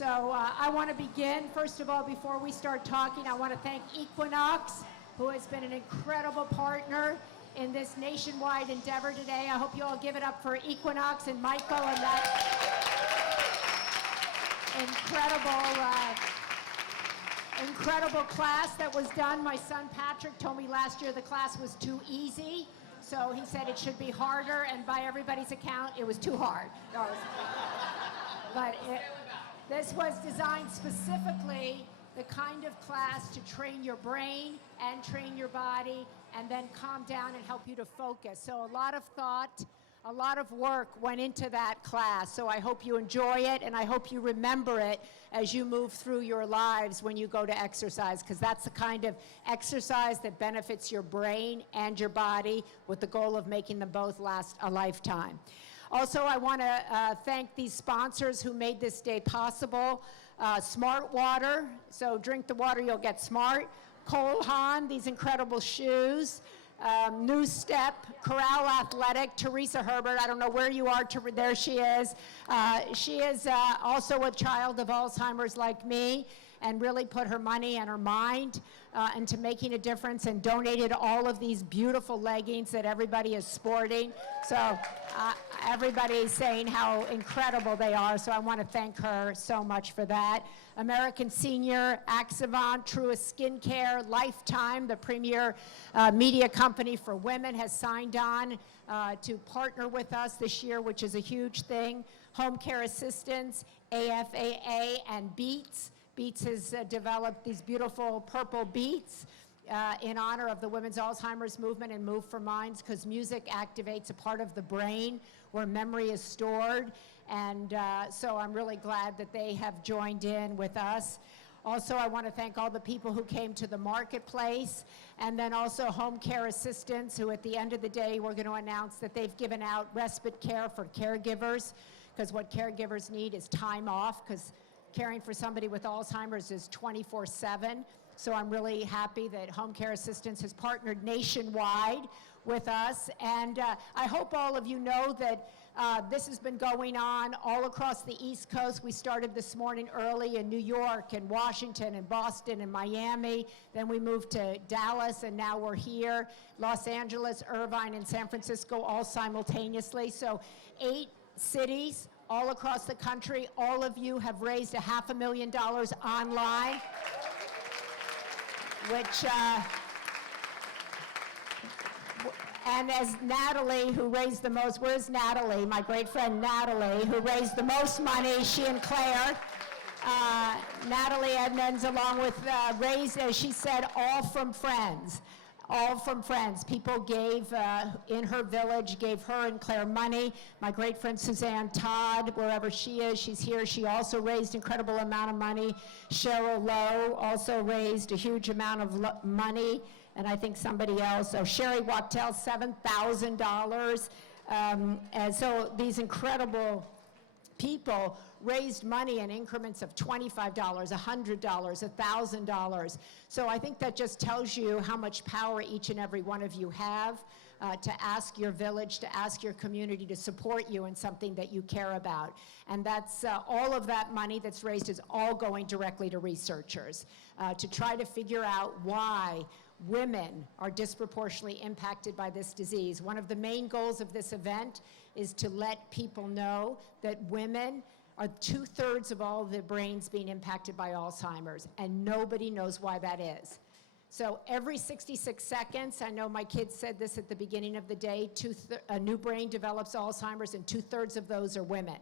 So I want to begin. First of all, before we start talking, I want to thank Equinox, who has been an incredible partner in this nationwide endeavor today. I hope you all give it up for Equinox and Michael and that incredible class that was done. My son Patrick told me last year the class was too easy, so he said it should be harder, and by everybody's account, it was too hard. No, this was designed specifically the kind of class to train your brain and train your body and then calm down and help you to focus. So a lot of thought, a lot of work went into that class. So I hope you enjoy it, and I hope you remember it as you move through your lives when you go to exercise, because that's the kind of exercise that benefits your brain and your body with the goal of making them both last a lifetime. Also, I want to thank these sponsors who made this day possible. Smart Water, so drink the water, you'll get smart. Cole Haan, these incredible shoes. New Step, Corral Athletic, Teresa Herbert, I don't know where you are, there she is. She is also a child of Alzheimer's like me, and really put her money and her mind into making a difference and donated all of these beautiful leggings that everybody is sporting. So everybody's saying how incredible they are, so I want to thank her so much for that. American Senior, Axivant, Truist Skincare, Lifetime, the premier media company for women, has signed on to partner with us this year, which is a huge thing. Home Care Assistance, AFAA, and Beats. Beats has developed these beautiful purple beats in honor of the Women's Alzheimer's Movement and Move for Minds, because music activates a part of the brain where memory is stored. And so I'm really glad that they have joined in with us. Also, I want to thank all the people who came to the marketplace, and then also Home Care Assistants, who at the end of the day, we're going to announce that they've given out respite care for caregivers, because what caregivers need is time off, because caring for somebody with Alzheimer's is 24/7. So I'm really happy that Home Care Assistance has partnered nationwide with us. And I hope all of you know that this has been going on all across the East Coast. We started this morning early in New York and Washington and Boston and Miami. Then we moved to Dallas, and now we're here. Los Angeles, Irvine, and San Francisco all simultaneously. So 8 cities all across the country. All of you have raised $500,000 online, which, and as Natalie, who raised the most, where's Natalie? My great friend Natalie, who raised the most money, she and Claire. Natalie Edmonds, along with raised, as she said, all from friends. All from friends. People gave, in her village, gave her and Claire money. My great friend Suzanne Todd, wherever she is, she's here. She also raised incredible amount of money. Cheryl Lowe also raised a huge amount of money. And I think somebody else, so Sherry Wachtel, $7,000. And so these incredible people raised money in increments of $25, $100, $1,000. So I think that just tells you how much power each and every one of you have to ask your village, to ask your community to support you in something that you care about. And that's all of that money that's raised is all going directly to researchers to try to figure out why women are disproportionately impacted by this disease. One of the main goals of this event is to let people know that women are 2/3 of all the brains being impacted by Alzheimer's, and nobody knows why that is. So every 66 seconds, I know my kids said this at the beginning of the day, a new brain develops Alzheimer's, and 2/3 of those are women.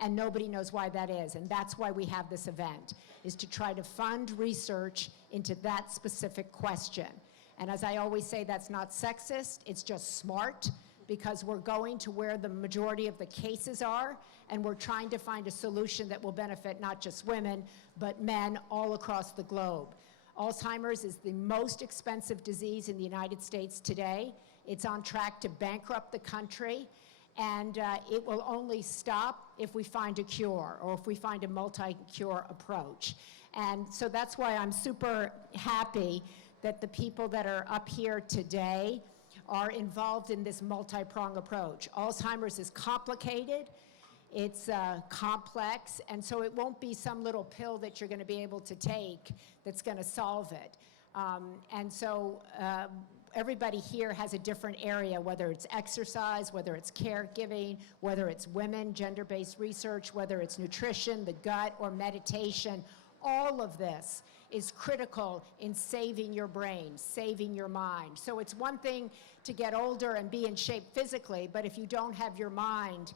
And nobody knows why that is. And that's why we have this event, is to try to fund research into that specific question. And as I always say, that's not sexist, it's just smart, because we're going to where the majority of the cases are, and we're trying to find a solution that will benefit not just women, but men all across the globe. Alzheimer's is the most expensive disease in the United States today. It's on track to bankrupt the country, and it will only stop if we find a cure, or if we find a multi-cure approach. And so that's why I'm super happy that the people that are up here today are involved in this multi-pronged approach. Alzheimer's is complicated. It's complex, and so it won't be some little pill that you're going to be able to take that's going to solve it. And so everybody here has a different area, whether it's exercise, whether it's caregiving, whether it's women, gender-based research, whether it's nutrition, the gut, or meditation. All of this is critical in saving your brain, saving your mind. So it's one thing to get older and be in shape physically, but if you don't have your mind,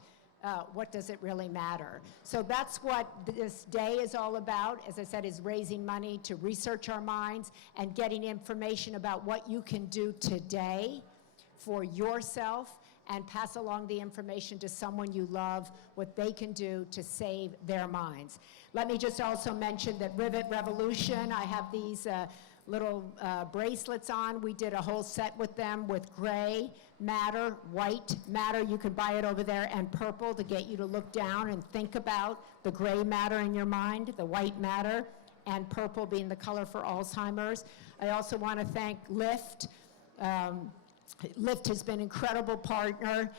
what does it really matter? So that's what this day is all about, as I said, is raising money to research our minds and getting information about what you can do today for yourself and pass along the information to someone you love, what they can do to save their minds. Let me just also mention that Rivet Revolution, I have these little bracelets on. We did a whole set with them with gray matter, white matter. You can buy it over there, and purple to get you to look down and think about the gray matter in your mind, the white matter, and purple being the color for Alzheimer's. I also want to thank Lyft. Lyft has been an incredible partner,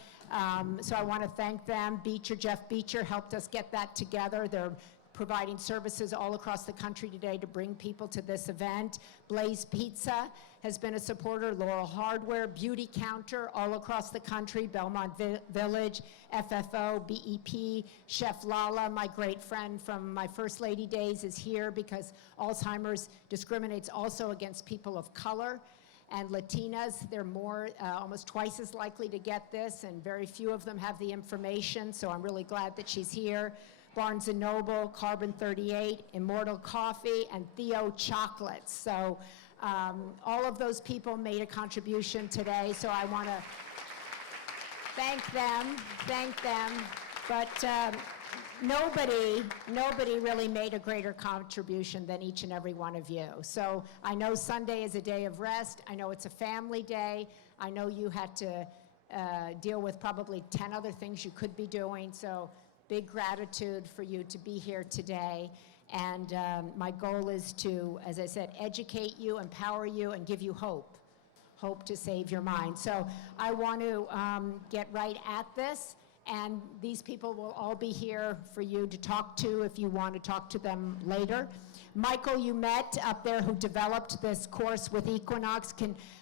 so I want to thank them. Jeff Beecher helped us get that together. They're providing services all across the country today to bring people to this event. Blaze Pizza has been a supporter, Laurel Hardware, Beauty Counter all across the country, Belmont Village, FFO, BEP, Chef Lala, my great friend from my First Lady days, is here because Alzheimer's discriminates also against people of color. And Latinas, they're more, almost twice as likely to get this, and very few of them have the information, so I'm really glad that she's here. Barnes & Noble, Carbon 38, Immortal Coffee, and Theo Chocolates. So all of those people made a contribution today, so I want to thank them. But nobody really made a greater contribution than each and every one of you. So I know Sunday is a day of rest. I know it's a family day. I know you had to deal with probably 10 other things you could be doing. So big gratitude for you to be here today. And my goal is to, as I said, educate you, empower you, and give you hope to save your mind. So I want to get right at this. And these people will all be here for you to talk to if you want to talk to them later. Michael, you met up there, who developed this course with Equinox.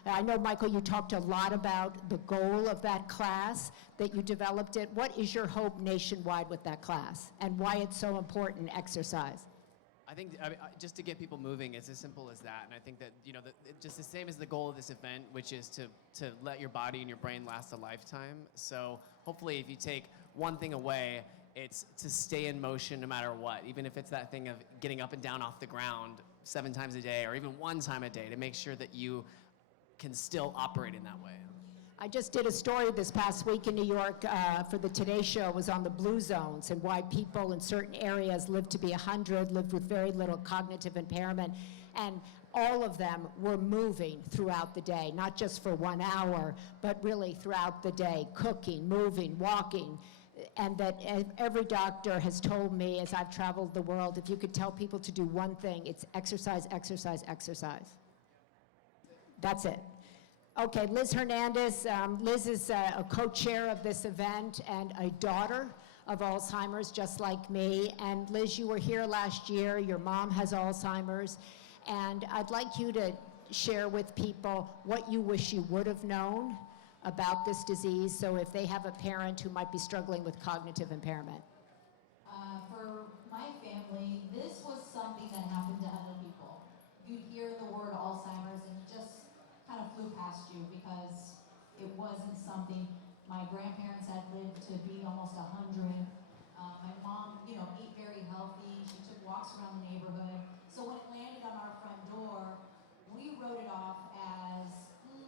I know, Michael, you talked a lot about the goal of that class, that you developed it. What is your hope nationwide with that class, and why it's so important, exercise? I think just to get people moving, it's as simple as that. And I think that, just the same as the goal of this event, which is to let your body and your brain last a lifetime. So hopefully if you take one thing away, it's to stay in motion no matter what, even if it's that thing of getting up and down off the ground 7 times a day or even 1 time a day, to make sure that you can still operate in that way. I just did a story this past week in New York for the Today Show. It was on the blue zones and why people in certain areas live to be 100, lived with very little cognitive impairment. And all of them were moving throughout the day, not just for 1 hour, but really throughout the day, cooking, moving, walking. And that every doctor has told me as I've traveled the world, if you could tell people to do one thing, it's exercise, exercise, exercise. That's it. Okay, Liz Hernandez. Liz is a co-chair of this event and a daughter of Alzheimer's, just like me. And Liz, you were here last year. Your mom has Alzheimer's. And I'd like you to share with people what you wish you would have known about this disease, so if they have a parent who might be struggling with cognitive impairment. For my family, this was something that happened to other people. You'd hear the word Alzheimer's and it just kind of flew past you because it wasn't something. My grandparents had lived to be almost 100. My mom, ate very healthy. She took walks around the neighborhood. So when it landed on our front door, we wrote it off as,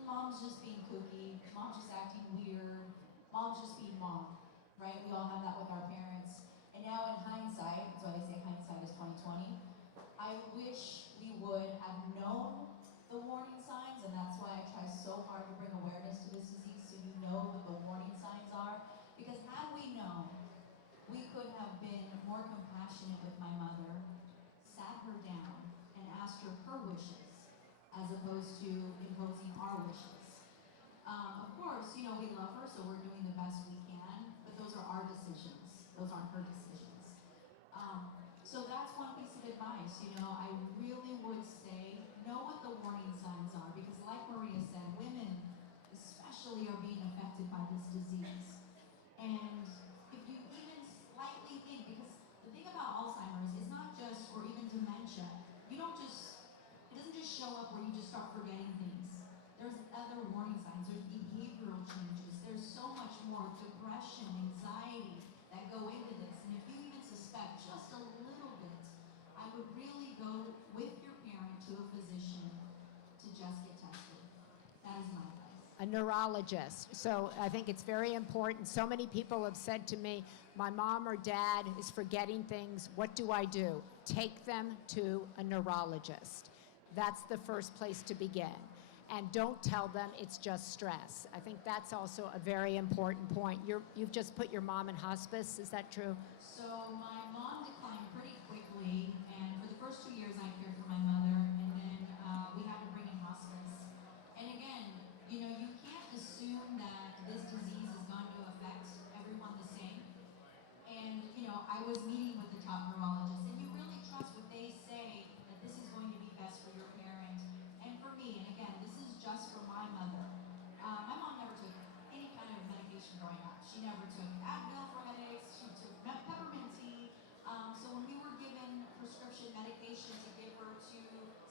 mom's just being kooky, mom's just acting weird, mom's just being mom, right? We all have that with our parents. And now in hindsight, that's why they say hindsight is 2020, I wish we would have known the warning signs, and that's why I try so hard to bring awareness to this disease, so you know what the warning signs are. Because had we known, we could have been more compassionate with my mother, sat her down, and asked her wishes, as opposed to imposing our wishes. Of course, we love her, so we're doing the best we can, but those are our decisions. Those aren't her decisions. So that's one piece of advice. I really would say know what the warning signs are, because like Maria said, women especially are being affected by this disease. And if you even slightly think, because the thing about Alzheimer's is not just, or even dementia, it doesn't just show up where you just start forgetting things. There's other warning signs, there's behavioral changes, there's so much more depression, anxiety that go into this. And if you even suspect just a little bit, I would really go with your parent to a physician to just get tested. That is my advice. A neurologist. So I think it's very important. So many people have said to me, my mom or dad is forgetting things. What do I do? Take them to a neurologist. That's the first place to begin. And don't tell them it's just stress. I think that's also a very important point. You've just put your mom in hospice, is that true? So my mom declined pretty quickly, and for the first 2 years I cared for my mother, and then we had to bring in hospice. And again, you can't assume that this disease is going to affect everyone the same. And, I was meeting with the top neurologist, and you really trust what they say that this is going to be best for your parent and for me. And again, this is just for my mother. My mom never took any kind of medication growing up. She never took Advil for headaches. She took peppermint tea. So when we were given prescription medication to give her to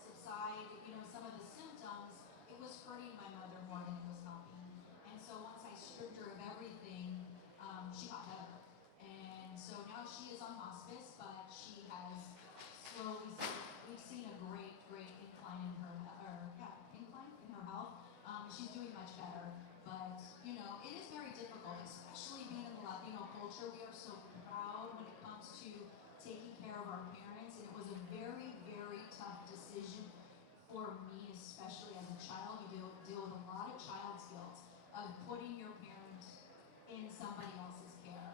subside, some of the symptoms, it was hurting my mother more than it was helping. And so once I stripped her of everything, she got better. And so now she is on hospice, but she has we've seen a great incline in her, incline in her health. She's doing much better. But, it is very difficult, especially being in the Latino culture. We are so proud when it comes to taking care of our parents, and it was a very, very tough decision for me, especially as a child. You deal with a lot of child's guilt of putting your parent in somebody else's care.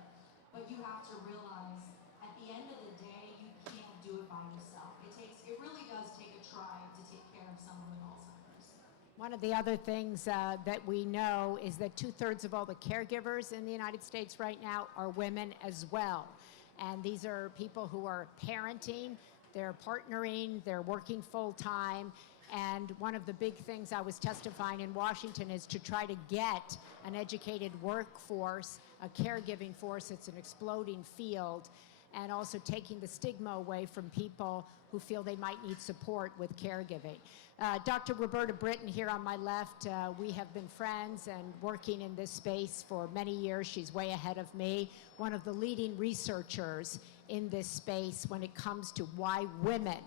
But you have to realize, at the end of the day, you can't do it by yourself. It really does take a tribe to take care of someone with Alzheimer's. One of the other things that we know is that 2/3 of all the caregivers in the United States right now are women as well. And these are people who are parenting, they're partnering, they're working full time. And one of the big things I was testifying in Washington is to try to get an educated workforce, a caregiving force. It's an exploding field. And also taking the stigma away from people who feel they might need support with caregiving. Dr. Roberta Britton here on my left, we have been friends and working in this space for many years. She's way ahead of me. One of the leading researchers in this space when it comes to why women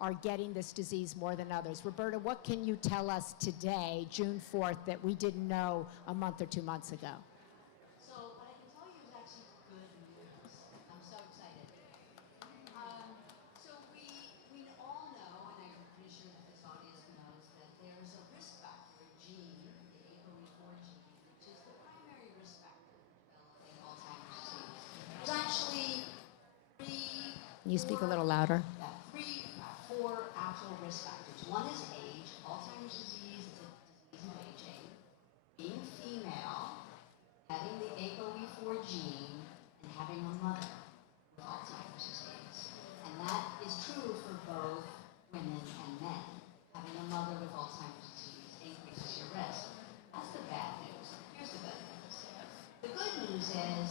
are getting this disease more than others. Roberta, what can you tell us today, June 4th, that we didn't know a month or 2 months ago? So what I can tell you is actually good news. I'm so excited. So we all know, and I'm pretty sure that this audience knows, that there's a risk factor gene, the ApoE4 gene, which is the primary risk factor for developing Alzheimer's disease. There's actually Can you speak a little louder? four actual risk factors. One is age. Alzheimer's disease is a disease of aging. Being female, having the ApoE4 gene, and having a mother with Alzheimer's disease. And that is true for both women and men. Having a mother with Alzheimer's disease increases your risk. That's the bad news. Here's the good news. The good news is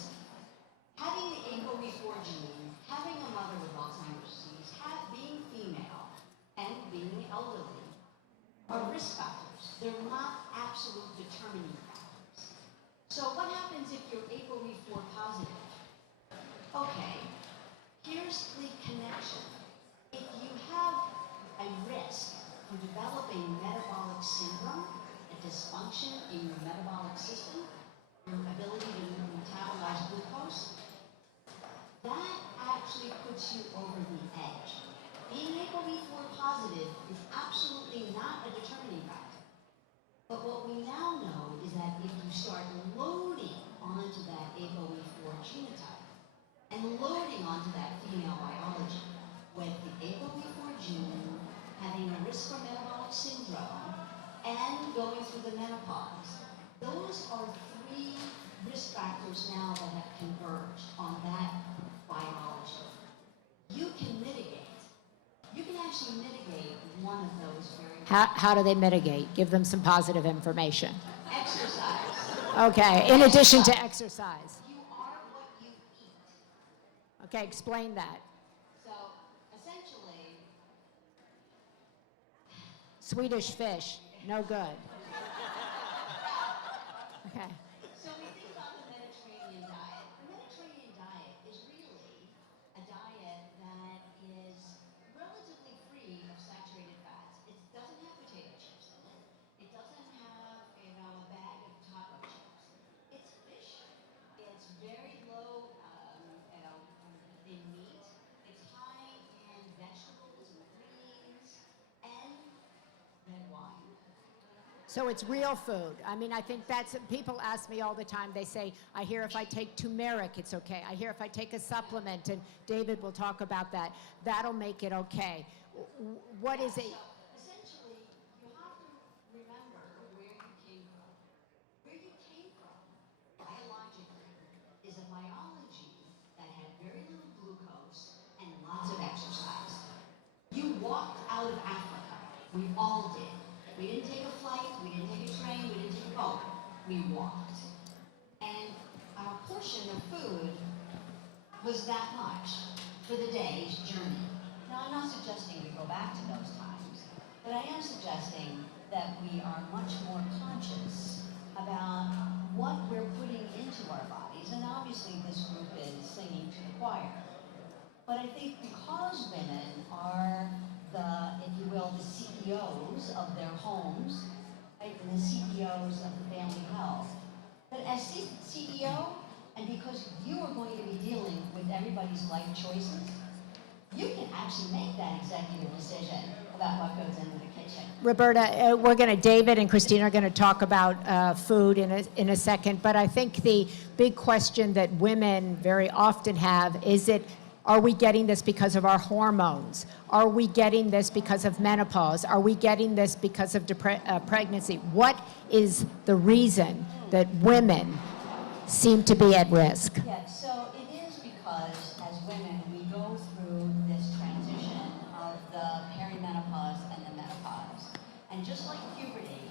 having the ApoE4 gene, having a mother with Alzheimer's disease, being female, and being elderly are risk factors. They're not absolute determining factors. So what happens if you're ApoE4 positive? Okay, here's the connection. If you have a risk for developing metabolic syndrome, a dysfunction in your metabolic system, your ability to metabolize glucose, that actually puts you over the edge. Being ApoE4 positive is absolutely not a determining factor. But what we now know is that if you start loading onto that ApoE4 genotype and loading onto that female biology with the ApoE4 gene, having a risk for metabolic syndrome, and going through the menopause, those are three risk factors How do they mitigate? Give them some positive information. Exercise. Okay, in addition to exercise. You are what you eat. Okay, explain that. So essentially, Swedish fish, no good. Okay. so we think about the Mediterranean diet. The Mediterranean diet is really a diet that is relatively free of saturated fats. It doesn't have potato chips in it. It doesn't have, a bag of taco chips. It's fish. It's very low, in meat. It's high in vegetables and greens and red wine. So it's real food. I mean, I think that's, people ask me all the time, they say, I hear if I take turmeric, it's okay. I hear if I take a supplement, and David will talk about that, that'll make it okay. What is it? So essentially, you have to remember where you came from. Where you came from, biologically, is a biology that had very little glucose and lots of exercise. You walked out of Africa. We all did. We didn't take a flight, we didn't take a train, we didn't take a boat. We walked. And our portion of food was that much for the day's journey. Now, I'm not suggesting we go back to those times, but I am suggesting that we are much more conscious about what we're putting into our bodies. And obviously, this group is singing to the choir. But I think because women are the, if you will, the CEOs of their homes, right, and the CEOs of the family health, that as CEO, and because you are going to be dealing with everybody's life choices, you can actually make that executive decision about what goes into the kitchen. Roberta, David and Christina are going to talk about food in a second, but I think the big question that women very often have is are we getting this because of our hormones? Are we getting this because of menopause? Are we getting this because of pregnancy? What is the reason that women seem to be at risk? Yeah, so it is because as women we go through this transition of the perimenopause and the menopause. And just like puberty,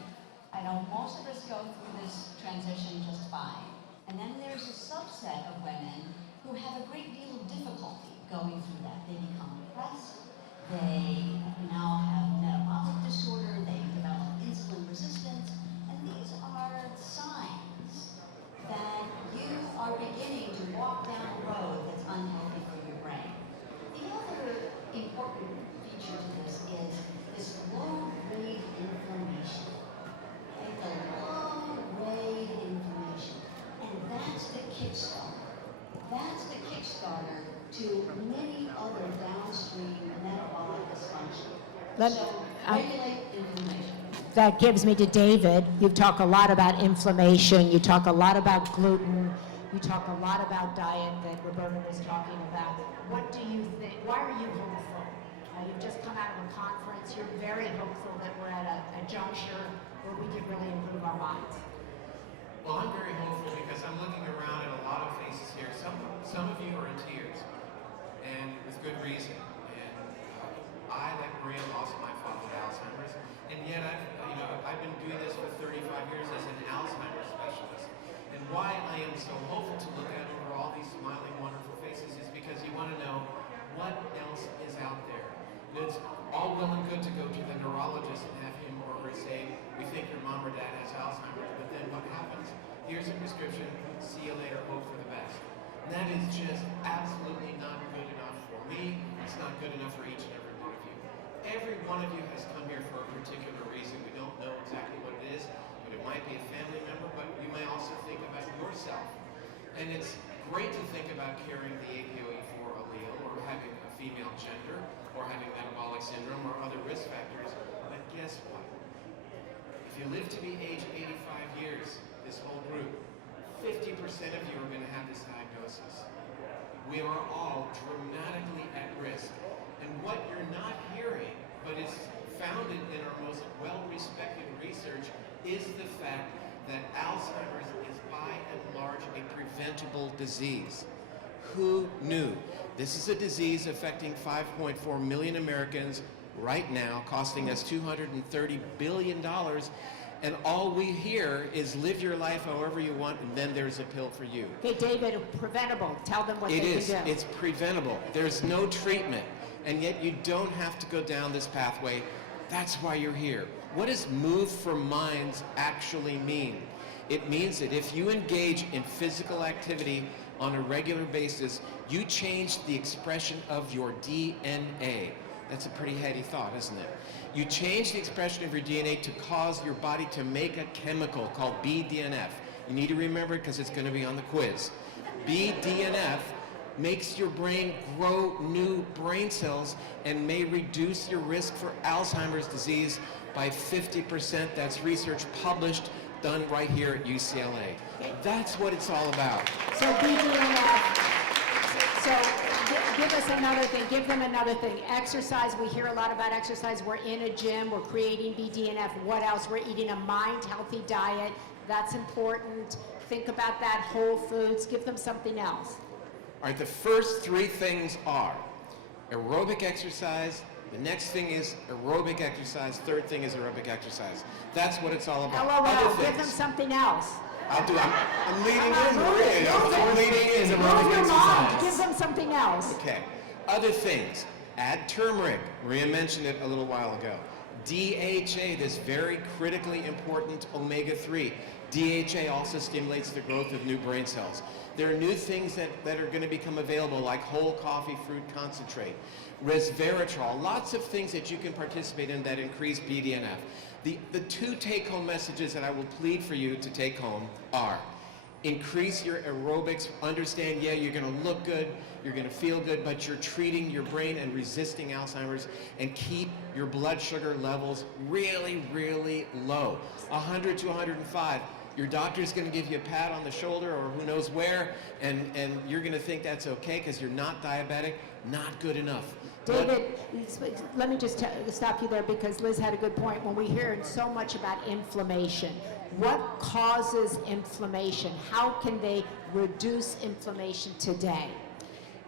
I know most of us go through this transition just fine. And then there's a subset of women who have a great deal of difficulty going through that. They become depressed, they now have metabolic disorder, they develop insulin resistance, and these are signs that you are beginning to walk down a road that's unhealthy for your brain. The other important feature to this is this low-grade inflammation. Okay? The low-grade inflammation. And that's the kickstarter. That's the kickstarter to many other downstream metabolic dysfunction. Regulate inflammation. That gives me to David. You talk a lot about inflammation. You talk a lot about gluten. You talk a lot about diet that Roberta was talking about. What do you think? Why are you hopeful? You've just come out of a conference. You're very hopeful that we're at a juncture where we can really improve our lives. Well, I'm very hopeful because I'm looking around at a lot of faces here. Some of you are in tears, and with good reason. And I, like Maria, lost my father to Alzheimer's, and yet I've been doing this for 35 years as an Alzheimer's specialist. And why I am so hopeful to look out over all these smiling, wonderful faces is because you want to know what else is out there. And it's all well and good to go to the neurologist and have him or her say, we think your mom or dad has Alzheimer's, but then what happens? Here's a prescription, see you later, hope for the best. And that is just absolutely not good enough for me. It's not good enough for each and every one of you. Every one of you has come here for a particular reason. We don't know exactly what it is, but it might be a family member, but you may also think about yourself. And it's great to think about carrying the APOE4 allele, or having a female gender, or having metabolic syndrome, or other risk factors. But guess what? If you live to be age 85 years, this whole group, 50% of you are going to have this diagnosis. We are all dramatically at risk. And what you're not hearing, but is founded in our most well-respected research, is the fact that Alzheimer's is by and large a preventable disease. Who knew? This is a disease affecting 5.4 million Americans right now, costing us $230 billion. And all we hear is live your life however you want, and then there's a pill for you. Okay, David, preventable. Tell them what It they is. can do. It's preventable. There's no treatment. And yet you don't have to go down this pathway. That's why you're here. What does move for minds actually mean? It means that if you engage in physical activity on a regular basis, you change the expression of your DNA. That's a pretty heady thought, isn't it? You change the expression of your DNA to cause your body to make a chemical called BDNF. You need to remember it because it's going to be on the quiz. BDNF makes your brain grow new brain cells and may reduce your risk for Alzheimer's disease by 50%. That's research published, done right here at UCLA. That's what it's all about. So BDNF. So give us another thing. Give them another thing. Exercise. We hear a lot about exercise. We're in a gym. We're creating BDNF. What else? We're eating a mind-healthy diet. That's important. Think about that. Whole foods. Give them something else. All right, the first three things are aerobic exercise. The next thing is aerobic exercise. Third thing is aerobic exercise. That's what it's all about. Other LOL. Give them things. something else. I'll do it. I'm leading Come on, in, move it, Maria. move it. I'm leading in Move aerobic your mind. exercise. Give them something else. Okay. Other things. Add turmeric. Maria mentioned it a little while ago. DHA, this very critically important omega-3. DHA also stimulates the growth of new brain cells. There are new things that are going to become available, like whole coffee fruit concentrate, resveratrol, lots of things that you can participate in that increase BDNF. The two take-home messages that I will plead for you to take home are: increase your aerobics, understand, yeah, you're going to look good, you're going to feel good, but you're treating your brain and resisting Alzheimer's, and keep your blood sugar levels really, really low. 100 to 105. Your doctor's going to give you a pat on the shoulder or who knows where, and you're going to think that's okay because you're not diabetic. Not good enough. David, let me just stop you there because Liz had a good point. When we hear so much about inflammation, what causes inflammation? How can they reduce inflammation today?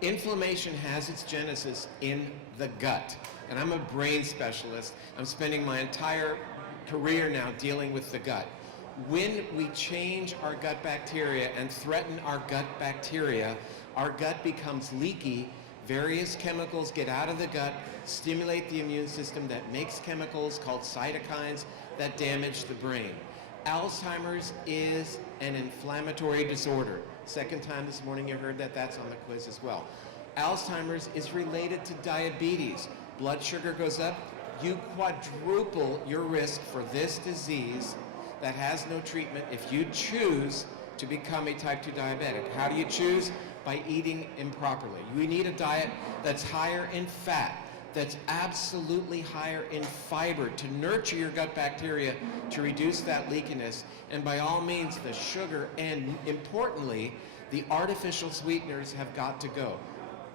Inflammation has its genesis in the gut. And I'm a brain specialist. I'm spending my entire career now dealing with the gut. When we change our gut bacteria and threaten our gut bacteria, our gut becomes leaky. Various chemicals get out of the gut, stimulate the immune system that makes chemicals called cytokines that damage the brain. Alzheimer's is an inflammatory disorder. Second time this morning you heard that. That's on the quiz as well. Alzheimer's is related to diabetes. Blood sugar goes up, you quadruple your risk for this disease that has no treatment if you choose to become a type 2 diabetic. How do you choose? By eating improperly. We need a diet that's higher in fat, that's absolutely higher in fiber to nurture your gut bacteria to reduce that leakiness, and by all means the sugar and, importantly, the artificial sweeteners have got to go.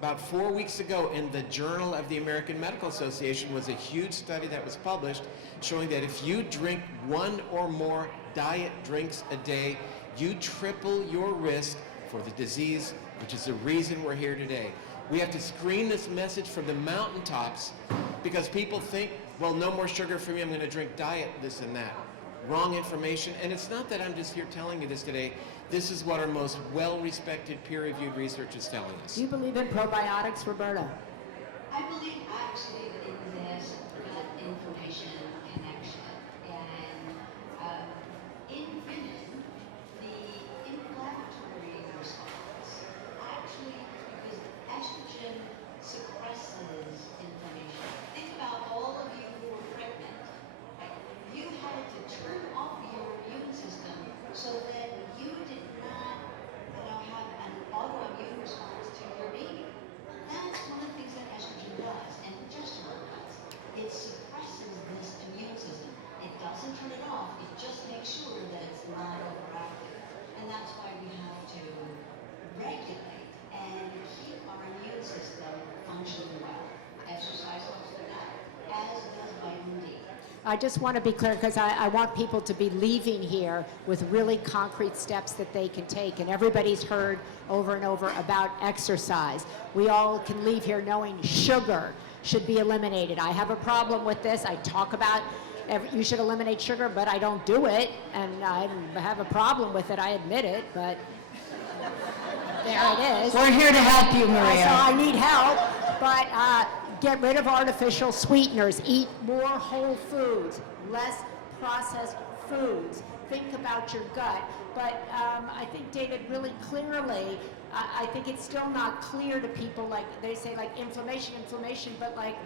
About 4 weeks ago in the Journal of the American Medical Association was a huge study that was published showing that if you drink one or more diet drinks a day, you triple your risk for the disease, which is the reason we're here today. We have to scream this message from the mountaintops because people think, well, no more sugar for me, I'm going to drink diet, this and that. Wrong information, and it's not that I'm just here telling you this today. This is what our most well-respected peer-reviewed research is telling us. Do you believe in probiotics, Roberta? I believe actually in this gut inflammation connection. And in women, the inflammatory response actually is because estrogen suppresses inflammation. Think about all of you who were pregnant. Right? You had to turn off your immune system so that you did not have an autoimmune response to your baby. That's one of the things that estrogen does, and progesterone does. It suppresses this immune system. It doesn't turn it off, it just makes sure that it's not overactive. And that's why we have to regulate and keep our immune system functioning well. Exercise helps with that, as does vitamin D. I just want to be clear because I want people to be leaving here with really concrete steps that they can take. And everybody's heard over and over about exercise. We all can leave here knowing sugar, should be eliminated. I have a problem with this. I talk about you should eliminate sugar, but I don't do it, and I have a problem with it. I admit it, but there it is. We're here to help you, Maria. So I need help, but get rid of artificial sweeteners. Eat more whole foods, less processed foods. Think about your gut. But I think, David, really clearly, I think it's still not clear to people, like they say, like inflammation, but like,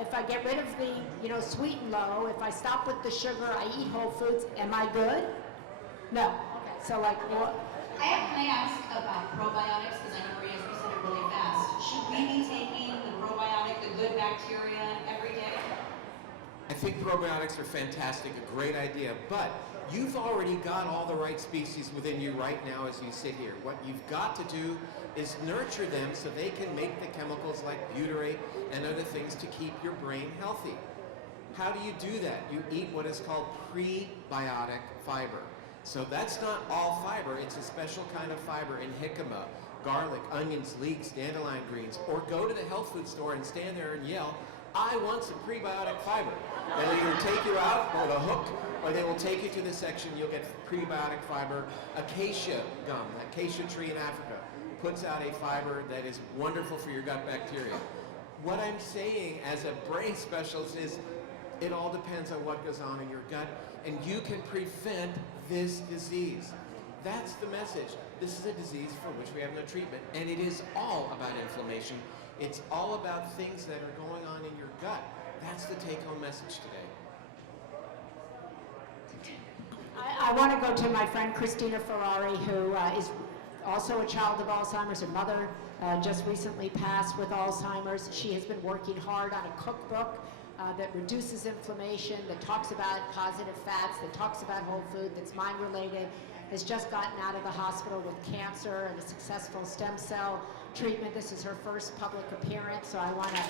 if I get rid of the, sweet and low, if I stop with the sugar, I eat whole foods, am I good? No. Okay. So like, what? Can I ask about probiotics? Because I know Maria, you said it really fast. Should we be taking the probiotic, the good bacteria, every day? I think probiotics are fantastic, a great idea, but you've already got all the right species within you right now as you sit here. What you've got to do is nurture them so they can make the chemicals like butyrate and other things to keep your brain healthy. How do you do that? You eat what is called prebiotic fiber. So that's not all fiber, it's a special kind of fiber in jicama, garlic, onions, leeks, dandelion greens, or go to the health food store and stand there and yell, I want some prebiotic fiber. They'll either take you out with a hook, or they will take you to the section, you'll get prebiotic fiber. Acacia gum, acacia tree in Africa, puts out a fiber that is wonderful for your gut bacteria. What I'm saying as a brain specialist is it all depends on what goes on in your gut, and you can prevent this disease. That's the message. This is a disease for which we have no treatment, and it is all about inflammation. It's all about things that are going on in your gut. That's the take-home message today. I want to go to my friend Christina Ferrari, who is also a child of Alzheimer's. Her mother just recently passed with Alzheimer's. She has been working hard on a cookbook that reduces inflammation, that talks about positive fats, that talks about whole food, that's mind-related, has just gotten out of the hospital with cancer and a successful stem cell treatment. This is her first public appearance, so I want to...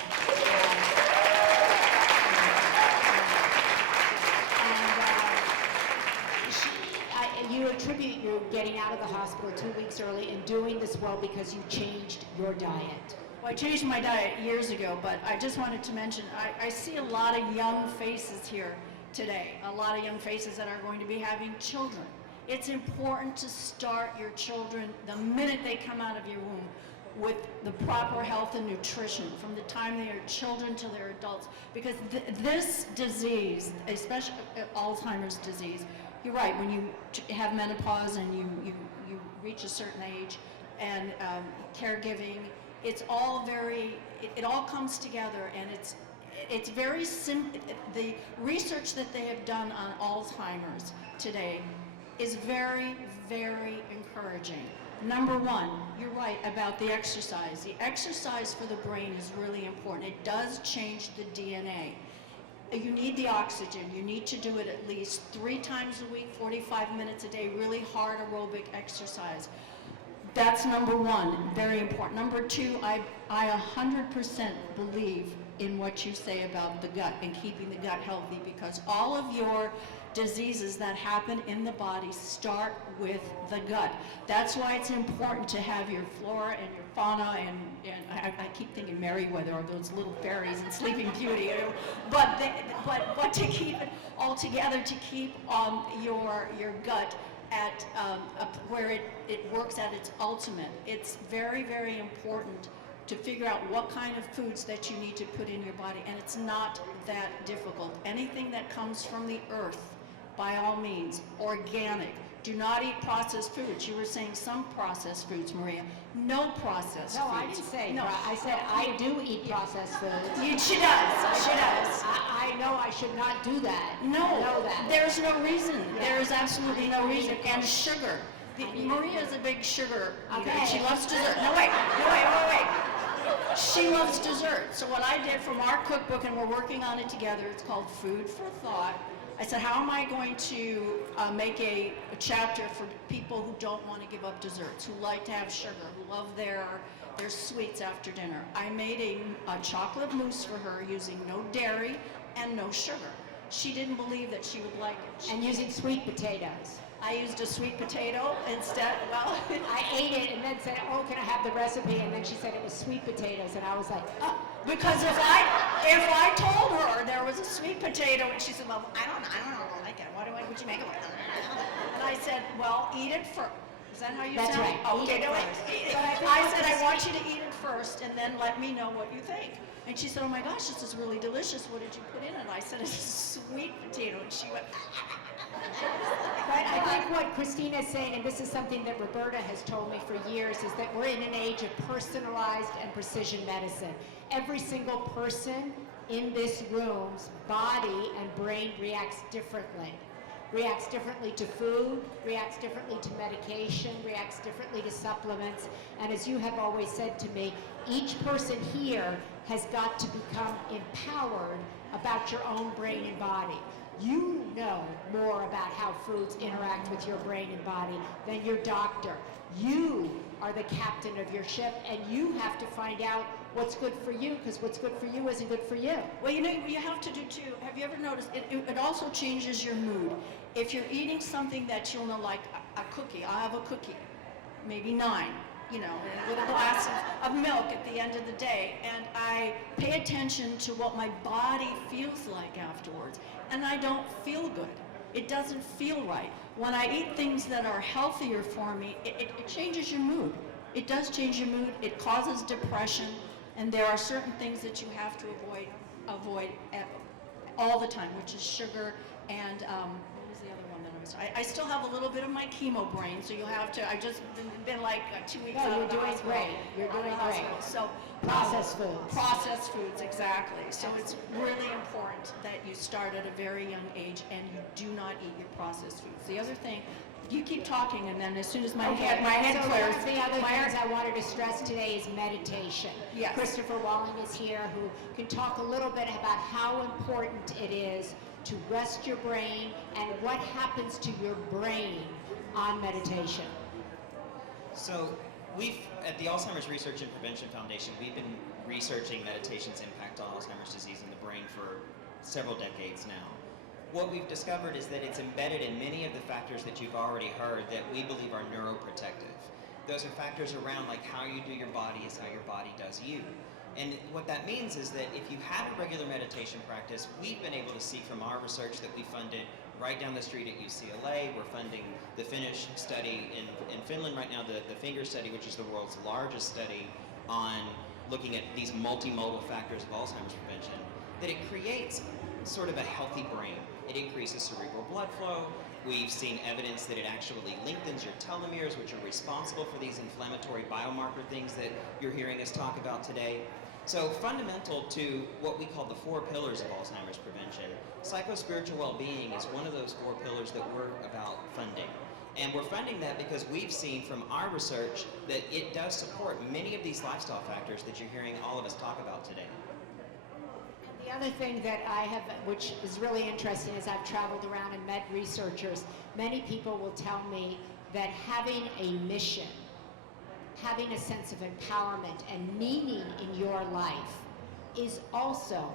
you attribute your getting out of the hospital 2 weeks early and doing this well because you changed your diet. Well, I changed my diet years ago, but I just wanted to mention, I see a lot of young faces here today, a lot of young faces that are going to be having children. It's important to start your children the minute they come out of your womb with the proper health and nutrition from the time they are children till they're adults, because this disease, especially Alzheimer's disease, you're right, when you have menopause and you reach a certain age, and caregiving, it's all very, it all comes together, and it's very simple. The research that they have done on Alzheimer's today is very, very encouraging. Number one, you're right about the exercise. The exercise for the brain is really important. It does change the DNA. You need the oxygen. You need to do it at least 3 times a week, 45 minutes a day, really hard aerobic exercise. That's number one, very important. Number two, I 100% believe in what you say about the gut and keeping the gut healthy, because all of your diseases that happen in the body start with the gut. That's why it's important to have your flora and your fauna, and I keep thinking Merryweather, or those little fairies in Sleeping Beauty, you know, but to keep it all together, to keep your gut at where it works at its ultimate. It's very, very important to figure out what kind of foods that you need to put in your body, and it's not that difficult. Anything that comes from the earth, by all means, organic. Do not eat processed foods. You were saying some processed foods, Maria. No processed foods. No, I didn't say. No, I said I do eat processed foods. She does. She does. I know I should not do that. No, I know that. there's no reason. Yeah. There is absolutely no reason. And sugar. Maria is a big sugar eater. Okay. She loves dessert. No, wait. She loves dessert. So what I did from our cookbook, and we're working on it together, it's called Food for Thought. I said, how am I going to make a chapter for people who don't want to give up desserts, who like to have sugar, who love their sweets after dinner? I made a chocolate mousse for her using no dairy and no sugar. She didn't believe that she would like it. And using sweet potatoes. I used a sweet potato instead. Well, I ate it and then said, "Oh, can I have the recipe?" And then she said it was sweet potatoes, and I was like, "Oh." because if I told her there was a sweet potato and she said, "Well, I don't like it. Would you make it with?" And I said, "Well, eat it first." Is that how you That's say right. it? Okay, Eat it no, first. eat it. But I think I what said, this- "I want you to eat it first and then let me know what you think." And she said, "Oh my gosh, this is really delicious. What did you put in it?" I said, "It's a sweet potato." And she went, But I think what Christina is saying, and this is something that Roberta has told me for years, is that we're in an age of personalized and precision medicine. Every single person in this room's body and brain reacts differently. Reacts differently to food, reacts differently to medication, reacts differently to supplements. And as you have always said to me, each person here has got to become empowered about your own brain and body. You know more about how foods interact with your brain and body than your doctor. You are the captain of your ship, and you have to find out what's good for you, because what's good for you isn't good for you. well, you know, what you have to do too. Have you ever noticed it also changes your mood? If you're eating something that you'll know, like a cookie, I have a cookie, maybe 9, you know, with a glass of milk at the end of the day, and I pay attention to what my body feels like afterwards, and I don't feel good. It doesn't feel right. When I eat things that are healthier for me, it changes your mood. It does change your mood. It causes depression, and there are certain things that you have to avoid all the time, which is sugar and what was the other one that I still have a little bit of my chemo brain, so you'll have to. I've just been like 2 weeks No, out you're of the doing hospital. great. You're Out of doing the great. hospital. So Processed foods. Processed foods, exactly. So it's really important that you start at a very young age and you do not eat your processed foods. The other thing, you keep talking, and then as soon as my head so clears, one of the other my things I wanted to stress today is meditation. Yes. Christopher Walling is here, who can talk a little bit about how important it is to rest your brain and what happens to your brain on meditation. So at the Alzheimer's Research and Prevention Foundation, we've been researching meditation's impact on Alzheimer's disease in the brain for several decades now. What we've discovered is that it's embedded in many of the factors that you've already heard that we believe are neuroprotective. Those are factors around like how you do your body is how your body does you. And what that means is that if you have a regular meditation practice, we've been able to see from our research that we funded right down the street at UCLA. We're funding the Finnish study in Finland right now, the FINGER study, which is the world's largest study on looking at these multimodal factors of Alzheimer's prevention, that it creates sort of a healthy brain. It increases cerebral blood flow. We've seen evidence that it actually lengthens your telomeres, which are responsible for these inflammatory biomarker things that you're hearing us talk about today. So fundamental to what we call the 4 pillars of Alzheimer's prevention, psychospiritual well-being is one of those 4 pillars that we're about funding. And we're funding that because we've seen from our research that it does support many of these lifestyle factors that you're hearing all of us talk about today. The other thing that I have, which is really interesting, is I've traveled around and met researchers. Many people will tell me that having a mission, having a sense of empowerment and meaning in your life is also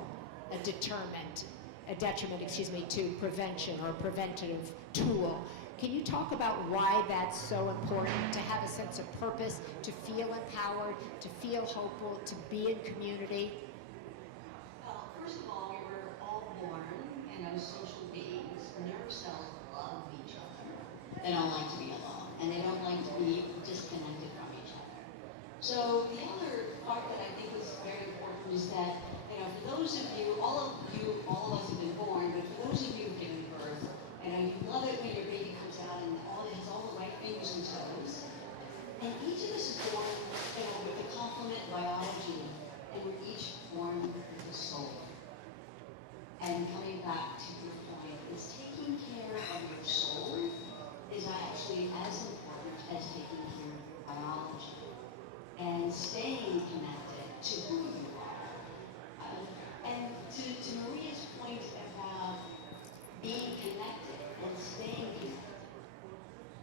a detriment, to prevention or a preventative tool. Can you talk about why that's so important, to have a sense of purpose, to feel empowered, to feel hopeful, to be in community? Well, first of all, we were all born, as social beings. Nerve cells love each other. They don't like to be alone, and they don't like to be disconnected from each other. So the other part that I think is very important is that, for those of you, all of us have been born, but for those of you who've given birth, you love it when your baby comes out and it has all the right fingers and toes. And each of us is born, with a complement biology, and we're each born with a soul. And coming back to your point, is taking care of your soul is actually as important as taking care of your biology. And staying connected to who you are. And to Maria's point about being connected and staying connected,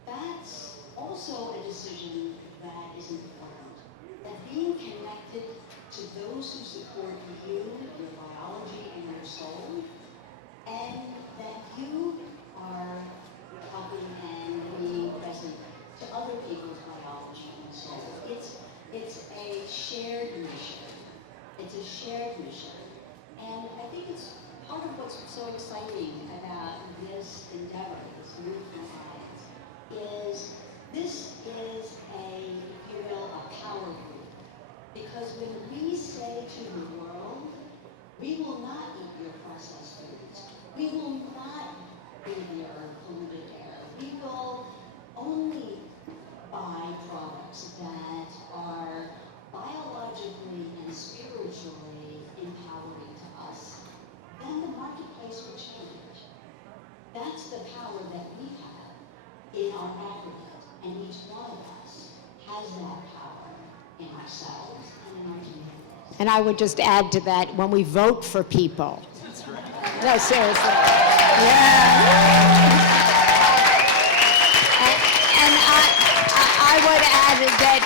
that's also a decision that is important. That being connected to those who support you, your biology, and your soul, and that you are helping and being present to other people's biology and soul. It's a shared mission. It's a shared mission. And I think it's part of what's so exciting about this endeavor, this movement science, is this is if you will, a power group. Because when we say to the world, we will not eat your processed foods, we will not breathe your polluted air, we will only buy products that are biologically and spiritually empowering to us, then the marketplace will change. That's the power that we have in our aggregate, and each one of us has that power in ourselves and in our communities. And I would just add to that, when we vote for people. That's right. No, seriously. Yeah. And I would add that,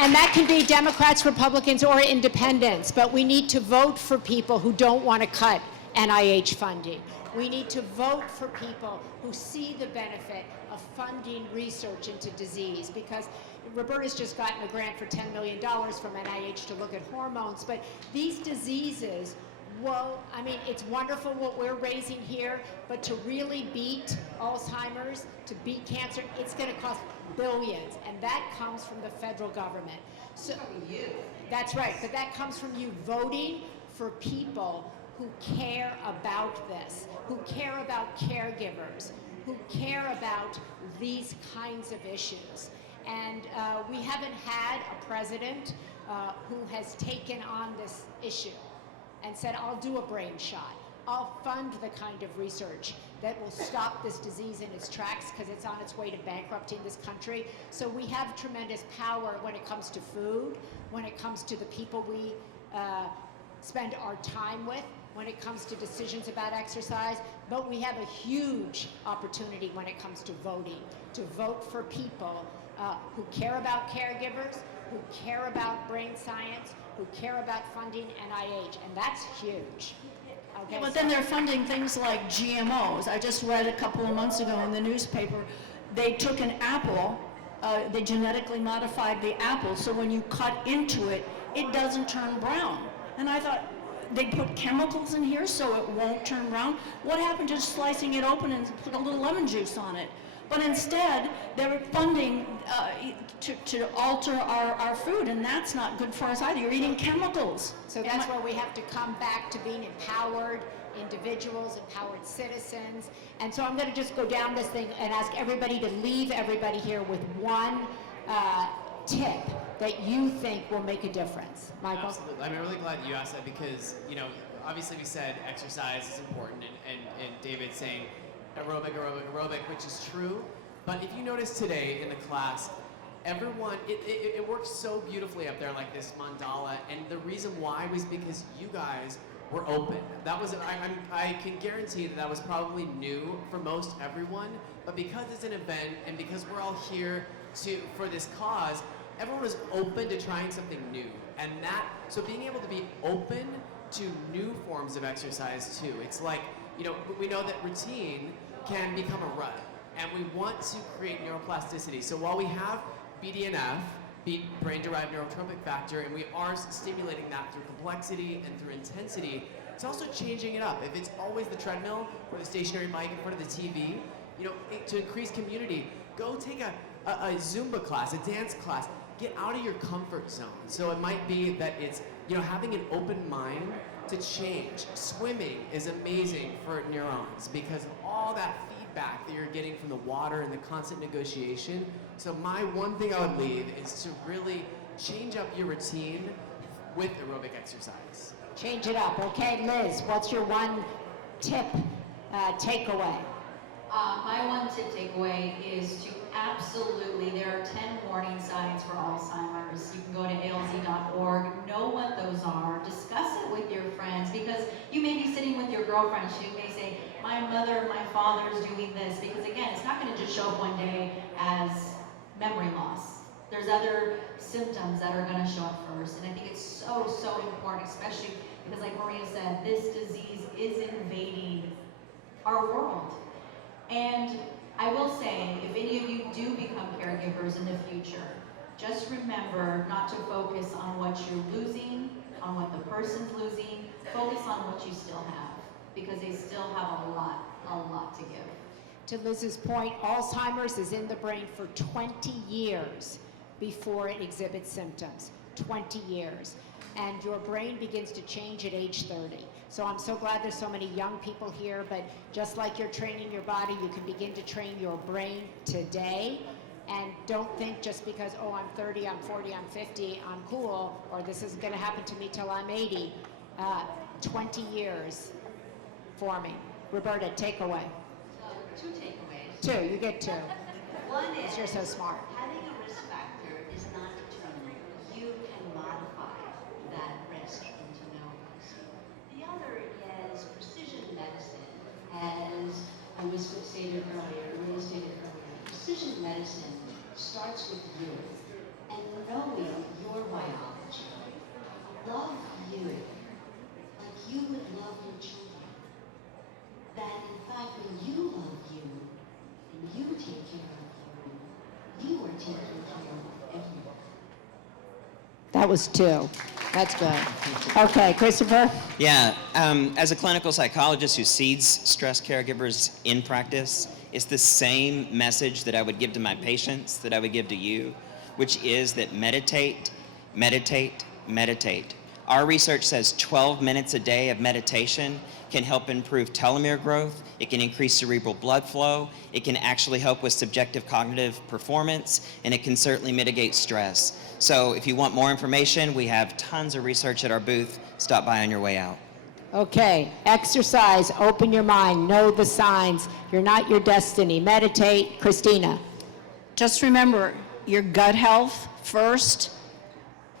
and that can be Democrats, Republicans, or independents, but we need to vote for people who don't want to cut NIH funding. We need to vote for people who see the benefit of funding research into disease, because Roberta's just gotten a grant for $10 million from NIH to look at hormones, but these diseases, well, I mean, it's wonderful what we're raising here, but to really beat Alzheimer's, to beat cancer, it's going to cost billions, and that comes from the federal government. So, that's right, but that comes from you voting for people who care about this, who care about caregivers, who care about these kinds of issues. And we haven't had a president who has taken on this issue and said, I'll do a brain shot. I'll fund the kind of research that will stop this disease in its tracks, because it's on its way to bankrupting this country. So we have tremendous power when it comes to food, when it comes to the people we spend our time with, when it comes to decisions about exercise, but we have a huge opportunity when it comes to voting, to vote for people who care about caregivers, who care about brain science, who care about funding NIH, and that's huge. Okay, Yeah, but then they're funding things like GMOs. I just read a couple of months ago in the newspaper, they took an apple, they genetically modified the apple, so when you cut into it, it doesn't turn brown. And I thought, they put chemicals in here so it won't turn brown. What happened to slicing it open and put a little lemon juice on it? But instead, they're funding to alter our food, and that's not good for us either. You're eating chemicals. So that's where we have to come back to being empowered individuals, empowered citizens. And so I'm going to just go down this thing and ask everybody to leave everybody here with one tip that you think will make a difference. Michael? Absolutely. I'm really glad you asked that, because, you know, obviously we said exercise is important, and David saying aerobic, which is true. But if you notice today in the class, everyone, it works so beautifully up there like this mandala, and the reason why was because you guys were open. That was, I can guarantee that was probably new for most everyone, but because it's an event and because we're all here for this cause, everyone was open to trying something new. And so being able to be open to new forms of exercise too. It's like, you know, we know that routine can become a rut, and we want to create neuroplasticity. So while we have BDNF, brain-derived neurotrophic factor, and we are stimulating that through complexity and through intensity, it's also changing it up. If it's always the treadmill or the stationary bike in front of the TV, you know, to increase community, go take a Zumba class, a dance class. Get out of your comfort zone. So it might be that it's, you know, having an open mind to change. Swimming is amazing for neurons because of all that feedback that you're getting from the water and the constant negotiation. So my one thing I would leave is to really change up your routine with aerobic exercise. Change it up. Okay, Liz, what's your one tip takeaway? My one tip takeaway is to absolutely, there are 10 warning signs for Alzheimer's. You can go to alz.org, know what those are, discuss it with your friends, because you may be sitting with your girlfriend, she may say, my mother, my father's doing this, because again, it's not going to just show up one day as memory loss. There's other symptoms that are going to show up first, and I think it's so, so important, especially because like Maria said, this disease is invading our world. And I will say, if any of you do become caregivers in the future, just remember not to focus on what you're losing, on what the person's losing. Focus on what you still have, because they still have a lot to give. To Liz's point, Alzheimer's is in the brain for 20 years before it exhibits symptoms. 20 years. And your brain begins to change at age 30. So I'm so glad there's so many young people here, but just like you're training your body, you can begin to train your brain today. And don't think just because, oh, I'm 30, I'm 40, I'm 50, I'm cool, or this isn't going to happen to me till I'm 80. 20 years forming. Roberta, take away. Two takeaways. Two, you get two. One is, Because you're so smart. having a risk factor is not determined. You can modify that risk into no risk. The other is precision medicine. As was stated earlier, precision medicine starts with you and knowing your biology. Love you like you would love your children. That in fact, when you love you and you take care of you are taking care of everyone. That was two. That's good. Okay, Christopher? Yeah, as a clinical psychologist who sees stress caregivers in practice, it's the same message that I would give to my patients that I would give to you, which is that meditate, meditate, meditate. Our research says 12 minutes a day of meditation can help improve telomere growth, it can increase cerebral blood flow, it can actually help with subjective cognitive performance, and it can certainly mitigate stress. So if you want more information, we have tons of research at our booth. Stop by on your way out. Okay, exercise, open your mind, know the signs. You're not your destiny. Meditate. Christina? Just remember, your gut health first.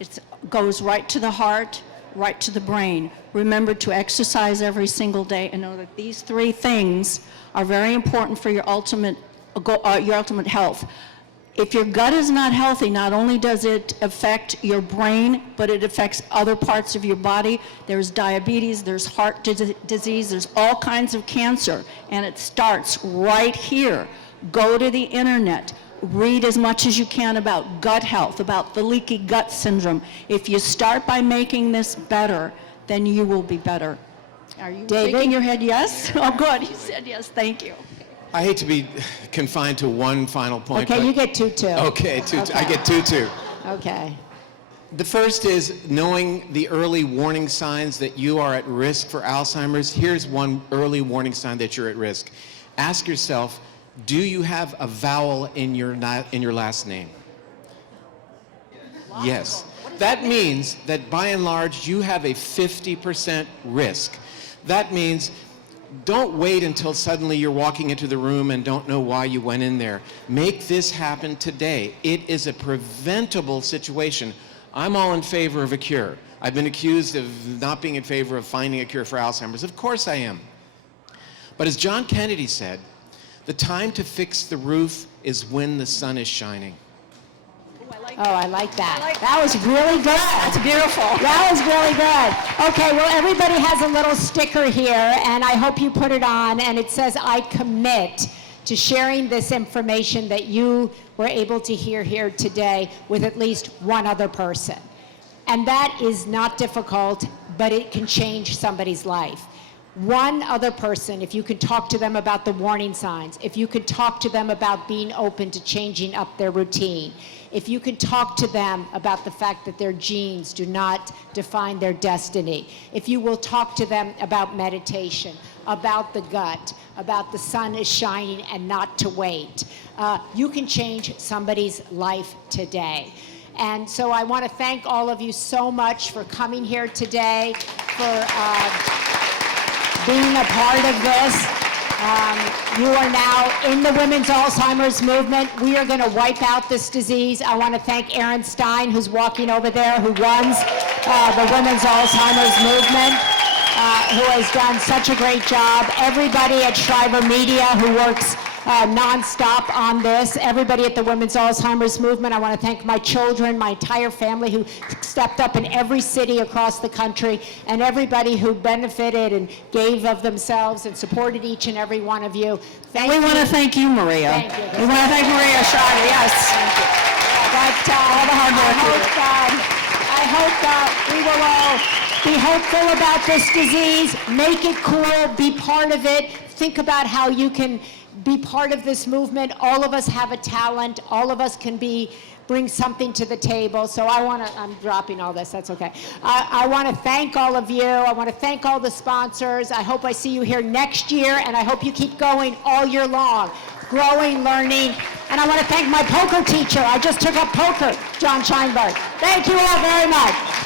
It goes right to the heart, right to the brain. Remember to exercise every single day and know that these three things are very important for your ultimate health. If your gut is not healthy, not only does it affect your brain, but it affects other parts of your body. There's diabetes, there's heart disease, there's all kinds of cancer, and it starts right here. Go to the internet. Read as much as you can about gut health, about the leaky gut syndrome. If you start by making this better, then you will be better. Are you shaking your head yes? Oh, good. He said yes. Thank you. I hate to be confined to one final point. Okay, but you get two. Okay, two. I get two. Okay. The first is knowing the early warning signs that you are at risk for Alzheimer's. Here's one early warning sign that you're at risk. Ask yourself, do you have a vowel in your last name? Wow. Yes. That means that by and large, you have a 50% risk. That means don't wait until suddenly you're walking into the room and don't know why you went in there. Make this happen today. It is a preventable situation. I'm all in favor of a cure. I've been accused of not being in favor of finding a cure for Alzheimer's. Of course I am. But as John Kennedy said, the time to fix the roof is when the sun is shining. I like that. That was really good. That's beautiful. That was really good. Okay, well, everybody has a little sticker here, and I hope you put it on, and it says, I commit to sharing this information that you were able to hear here today with at least one other person. And that is not difficult, but it can change somebody's life. One other person, if you could talk to them about the warning signs, if you could talk to them about being open to changing up their routine, if you could talk to them about the fact that their genes do not define their destiny, if you will talk to them about meditation, about the gut, about the sun is shining and not to wait, you can change somebody's life today. And so I want to thank all of you so much for coming here today, for being a part of this. You are now in the women's Alzheimer's movement. We are going to wipe out this disease. I want to thank Erin Stein, who's walking over there, who runs the women's Alzheimer's movement, who has done such a great job. Everybody at Shriver Media who works nonstop on this. Everybody at the Women's Alzheimer's Movement, I want to thank my children, my entire family who stepped up in every city across the country, and everybody who benefited and gave of themselves and supported each and every one of you. Thank We you. want to thank you, Maria. Thank you. We want to thank Maria Shire, yes. But, All the hard work I hope we will all be hopeful about this disease, make it cool, be part of it, think about how you can be part of this movement. All of us have a talent, all of us can bring something to the table. So I'm dropping all this, that's okay. I want to thank all of you. I want to thank all the sponsors. I hope I see you here next year, and I hope you keep going all year long, growing, learning. And I want to thank my poker teacher. I just took up poker, John Scheinberg. Thank you all very much.